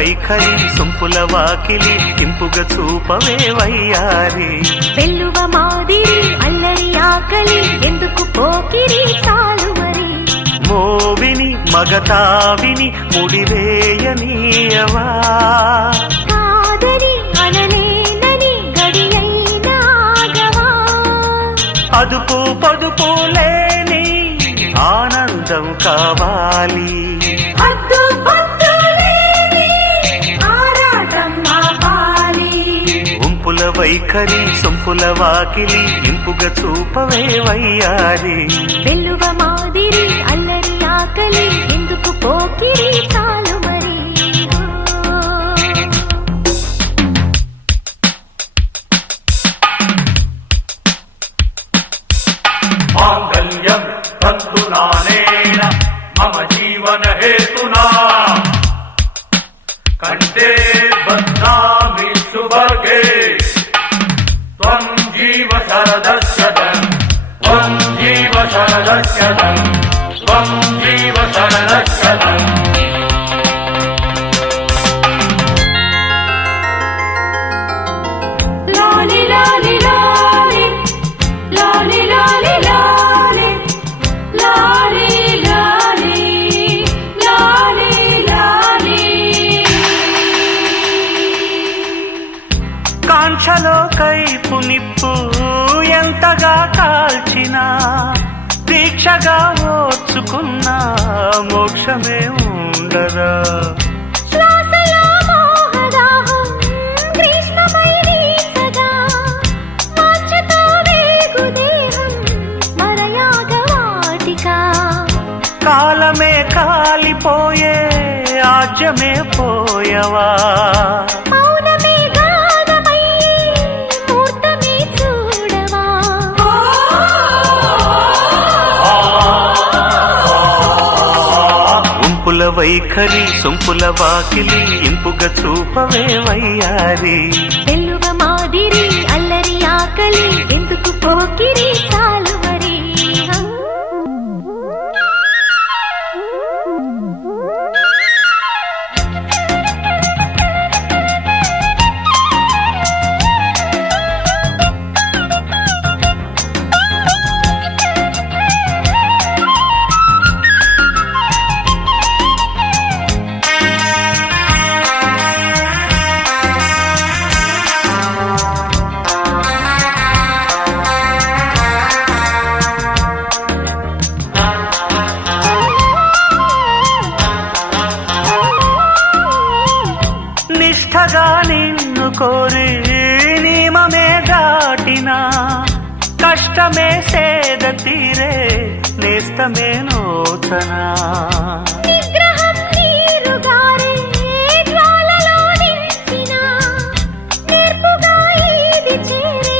వైఖరి సొంపుల వాకిలి ఇంపుగా చూపవే వయ్యారి వెల్లువ మాదిరి అల్లరి ఆకలి ఎందుకు పోకిరి చాలు మరి మోవిని మగతావిని ముడివేయనీయవా కాదని అనలేనని గడియైనాగవా అదుపు పొదుపు లేని ఆనందం కావాలి హద్దు పొద్దు లేని ఆరాటం ఆపాలి ఉంపుల వైఖరి సొంపుల వాకిలి ఇంపుగా చూపవే వయ్యారి వెల్లువ మాదిరి అల్లరి ఆకలి ఎందుకు పోకిరి చాలు మరి మాంగళ్యం తంతునానేన మమ జీవన హేతునా కంఠే బధ్నామి సుభగే త్వం జీవ శరదస్యతం త్వం జీవ శరదస్యతం త్వం జీవ శరదస్యతం లాలి లాలి లాలి లాలి లాలి లాలి లాలి లాలి లాలి కాంక్షలో కైపు నిప్పు ఎంతగా కాల్చినా దీక్షగా ఓర్చుకున్న మోక్షమే ఉండదా శ్వాసలో మోహదాహం గ్రీష్మమై వీసగా మార్చుతో వేగు దేహం మరయాగవాటికా కాలమే కాలిపోయే ఆజ్యమే పోయవా మౌనమే గానమై మూర్తమే చూడవా ఉంపుల వైఖరి సొంపుల వాకిలి ఇంపుగా చూపవే వయ్యారి వెల్లువ మాదిరి అల్లరి ఆకలి ఎందుకు పోకిరి చాలు మరి నిష్ఠగా నిన్ను కోరి నియమమే దాటినా కష్టమే సేద తీరే నేస్తమే నోచనా నిగ్రహం నీరుగారే జ్వాలలో నింపినా నేర్పుగా ఈది చేరే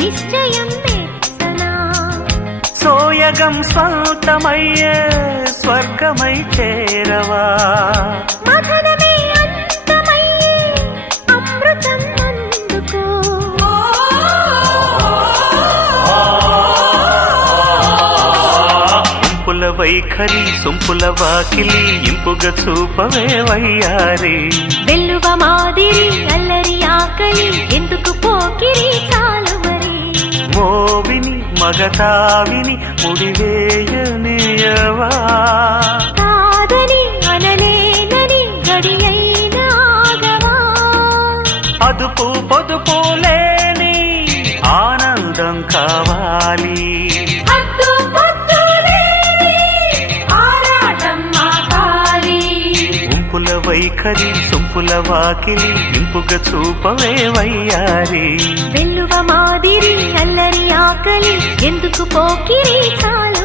నిశ్చయం మెచ్చనా సోయగం స్వంతమయ్యే స్వర్గమై చేరవా మథనమే అంతమయ్యే అమృతం అందుకో ఉంపుల వైఖరి సొంపుల వాకిలి ఇంపుగా చూపవే వయ్యారి వెల్లువ మాదిరి అల్లరి ఆకలి ఎందుకు పోకిరి చాలు మరి మోవిని మగతావిని ముడివేయనీయవా కాదని అనలేనని గడియైనాగవా అదుపు పొదుపు లేని ఆనందం కావాలి హద్దు పొద్దు లేని ఆరాటం ఆపాలి ఉంపుల వైఖరి సొంపుల వాకిలి ఇంపుగా చూపవే వయ్యారి వెల్లువ మాదిరి అల్లరి ఆకలి ఎందుకు పోకిరి చాలు